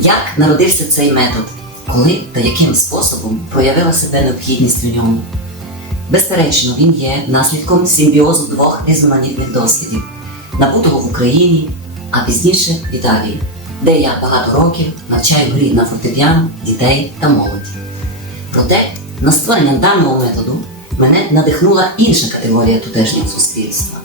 Як народився цей метод? Коли та яким способом проявила себе необхідність у ньому? Безперечно, він є наслідком симбіозу двох різноманітних досвідів, набутого в Україні, а пізніше в Італії, де я багато років навчаю грі на фортепіано дітей та молодь. Проте на створення даного методу мене надихнула інша категорія тутешнього суспільства,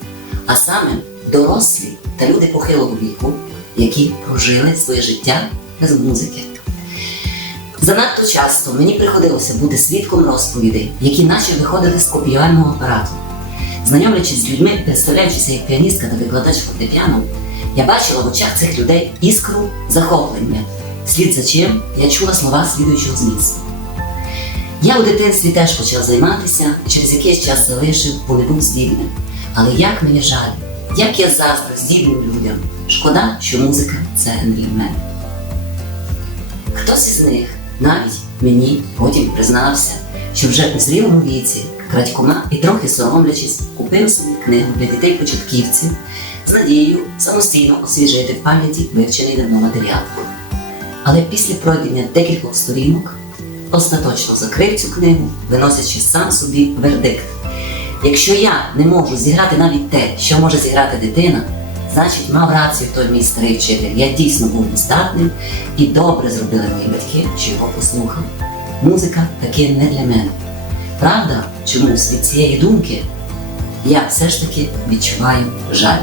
а саме дорослі та люди похилого віку, які прожили своє життя без музики. Занадто часто мені приходилося бути свідком розповідей, які наче виходили з копіювального апарату. Знайомлячись з людьми, представляючися як піаністка та викладач фортепіано, я бачила в очах цих людей іскру захоплення, слід за чим я чула слова слідуючого змісту. Я у дитинстві теж почав займатися, через якийсь час залишив, бо не був здібним. Але як мені жаль, як я заздрю здібним людям. Шкода, що музика це не для мене. Хтось із них навіть мені потім признався, що вже у зрілому віці, крадькома і трохи соромлячись, купив собі книгу для дітей-початківців з надією самостійно освіжити в пам'яті вивчений давно матеріал. Але після пройдення декількох сторінок остаточно закрив цю книгу, виносячи сам собі вердикт. Якщо я не можу зіграти навіть те, що може зіграти дитина, значить мав рацію той мій старий вчитель. Я дійсно був нездатним і добре зробили мої батьки, що його послухали. Музика таки не для мене. Правда, чомусь від цієї думки я все ж таки відчуваю жаль.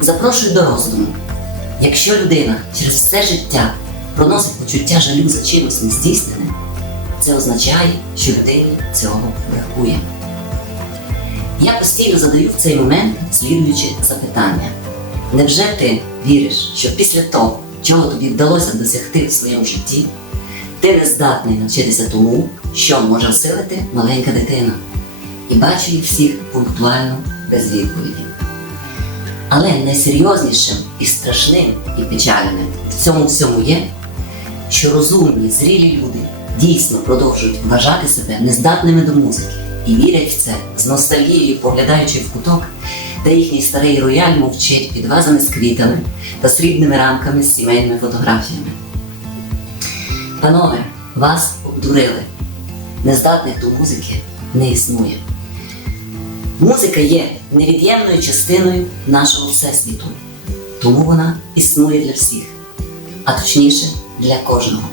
Запрошую до роздуму. Якщо людина через все життя проносить почуття жалю за чимось нездійсненим, це означає, що людині цього бракує. Я постійно задаю в цей момент слідуючі запитання. Невже ти віриш, що після того, чого тобі вдалося досягти в своєму житті, ти не здатний навчитися тому, що може осилити маленька дитина, і бачу їх всіх пунктуально без відповіді. Але найсерйознішим і страшним і печальним в цьому всьому є, що розумні, зрілі люди дійсно продовжують вважати себе нездатними до музики і вірять в це з ностальгією, поглядаючи в куток, де їхній старий рояль мовчить під вазами з квітами та срібними рамками з сімейними фотографіями. Панове, вас обдурили. Нездатних до музики не існує. Музика є невід'ємною частиною нашого всесвіту, тому вона існує для всіх, а точніше для кожного.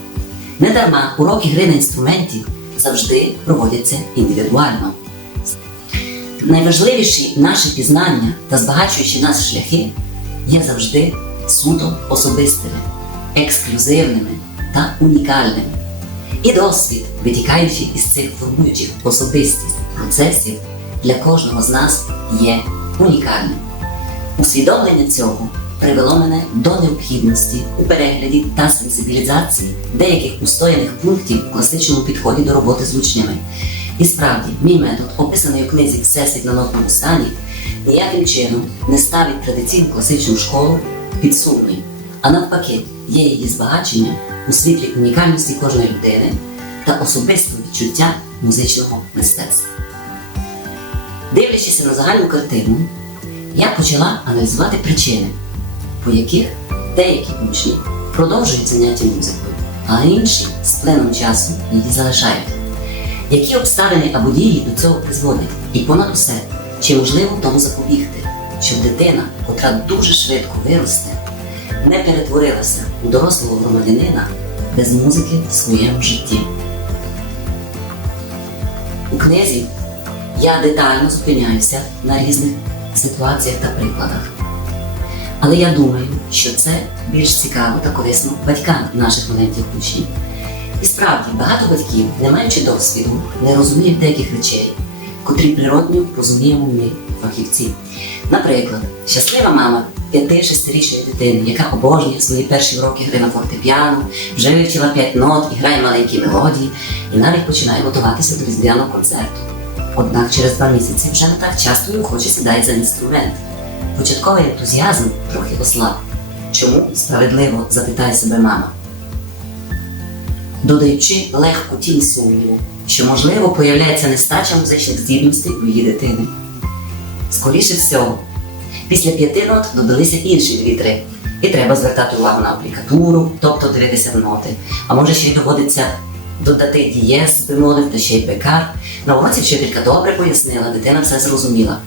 Недарма уроки гри на інструменті завжди проводяться індивідуально. Найважливіші наші пізнання та збагачуючі нас шляхи є завжди суто особистими, ексклюзивними та унікальними. І досвід, витікаючи із цих формуючих особистість процесів, для кожного з нас є унікальним. Усвідомлення цього привело мене до необхідності у перегляді та сенсибілізації деяких устояних пунктів в класичному підході до роботи з учнями. І справді, мій метод, описаний у книзі Всесвіт на нотному стані, ніяким чином не ставить традиційну класичну школу під сумнів, а навпаки, є її збагачення у світлі унікальності кожної людини та особистого відчуття музичного мистецтва. Дивлячись на загальну картину, я почала аналізувати причини, по яких деякі учні продовжують заняття музикою, а інші з плином часу її залишають. Які обставини або дії до цього призводять? І понад усе, чи можливо тому запобігти, щоб дитина, котра дуже швидко виросте, не перетворилася у дорослого громадянина без музики в своєму житті. У книзі я детально зупиняюся на різних ситуаціях та прикладах. Але я думаю, що це більш цікаво та корисно батькам наших маленьких учнів. І справді багато батьків, не маючи досвіду, не розуміють деяких речей, котрі природньо розуміємо ми, фахівці. Наприклад, щаслива мама 5-6-річної дитини, яка обожнює свої перші роки гри на фортепіано, вже вивчила 5 нот і грає маленькі мелодії, і навіть починає готуватися до різдвяного концерту. Однак через два місяці вже не так часто їм хоче сідати за інструмент. Початковий ентузіазм трохи ослаб. Чому справедливо запитає себе мама? Додаючи легку тінь сумніву, що можливо появляється нестача музичних здібностей у її дитини. Скоріше всього, після п'яти нот додалися інші дві-три, І треба звертати увагу на аплікатуру, тобто дивитися в ноти. А може ще й доводиться додати дієз, бемолів та ще й пекар. На уроці вчителька добре пояснила, дитина все зрозуміла.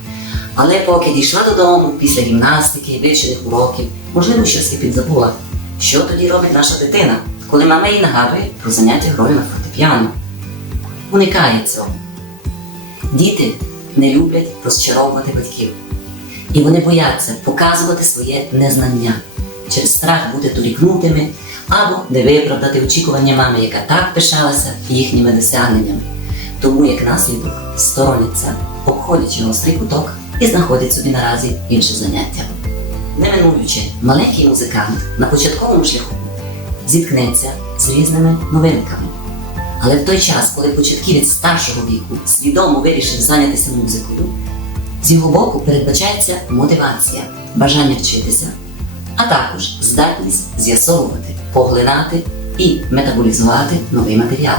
Але поки дійшла додому після гімнастики, вивчених уроків, можливо, щось і підзабула. Що тоді робить наша дитина, коли мама їй нагадує про заняття грою на фортепіано? Уникає цього. Діти не люблять розчаровувати батьків. І вони бояться показувати своє незнання через страх бути дорікнутими або не виправдати очікування мами, яка так пишалася їхніми досягненнями. Тому як наслідок стороняться, обходячи гострий куток і знаходять собі наразі інше заняття. Неминуючи, маленький музикант на початковому шляху зіткнеться з різними новинками. Але в той час, коли початківець старшого віку свідомо вирішив зайнятися музикою, з його боку передбачається мотивація, бажання вчитися, а також здатність з'ясовувати, поглинати і метаболізувати новий матеріал.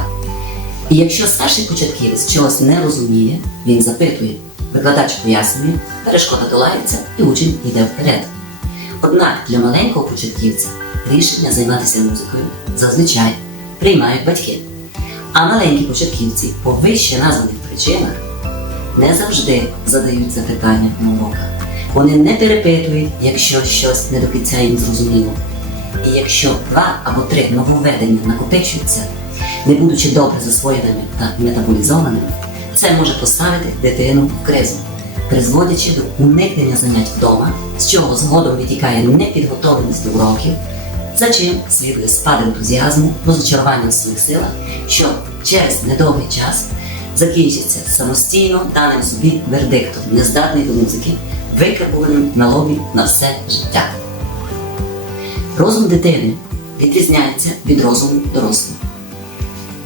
І якщо старший початківець чогось не розуміє, він запитує, викладач пояснює, перешкода долається і учень йде вперед. Однак для маленького початківця рішення займатися музикою зазвичай приймають батьки. А маленькі початківці по вище названих причинах не завжди задають запитання на уроках. Вони не перепитують, якщо щось не до кінця їм зрозуміло. І якщо два або три нововведення накопичуються, не будучи добре засвоєними та метаболізованими, це може поставити дитину в кризу, призводячи до уникнення занять вдома, з чого згодом витікає непідготовленість до уроків, за чим слідує спад ентузіазму, розчарування в своїх силах, що через недовгий час закінчиться самостійно даним собі вердиктом, нездатний до музики, викрепуваним на лобі на все життя. Розум дитини відрізняється від розуму дорослого.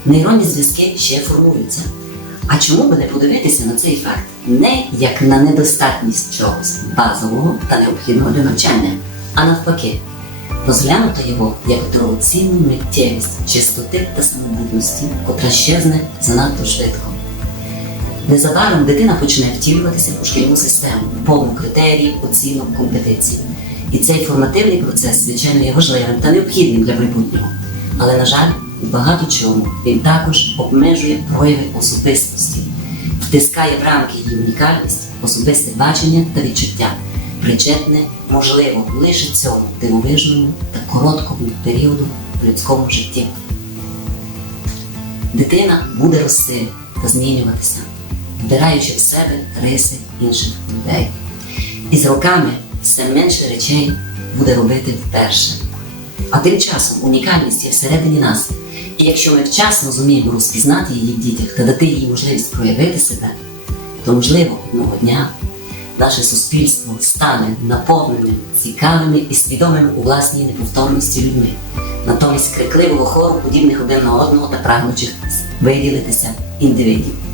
Нейронні зв'язки ще формуються. А чому би не подивитися на цей факт не як на недостатність чогось базового та необхідного для навчання, а навпаки, розглянути його як дорогоцінну миттєвість чистоти та самобутності, котра щезне занадто швидко. Незабаром дитина почне втілюватися у шкільну систему, повну критеріїв, оцінок, компетицій. І цей формативний процес, звичайно, є важливим та необхідним для майбутнього. Але, на жаль, у багато чому він також обмежує прояви особистості, втискає в рамки її унікальність, особисте бачення та відчуття, причетне, можливо, лише цьому дивовижному та короткому періоду в людському житті. Дитина буде рости та змінюватися, вбираючи в себе риси інших людей. І з роками все менше речей буде робити вперше. А тим часом унікальність є всередині нас. І якщо ми вчасно зуміємо розпізнати її в дітях та дати їй можливість проявити себе, то можливо одного дня наше суспільство стане наповненим, цікавими і свідомими у власній неповторності людьми, натомість крикливого хору, подібних один на одного та прагнучих виділитися індивидів.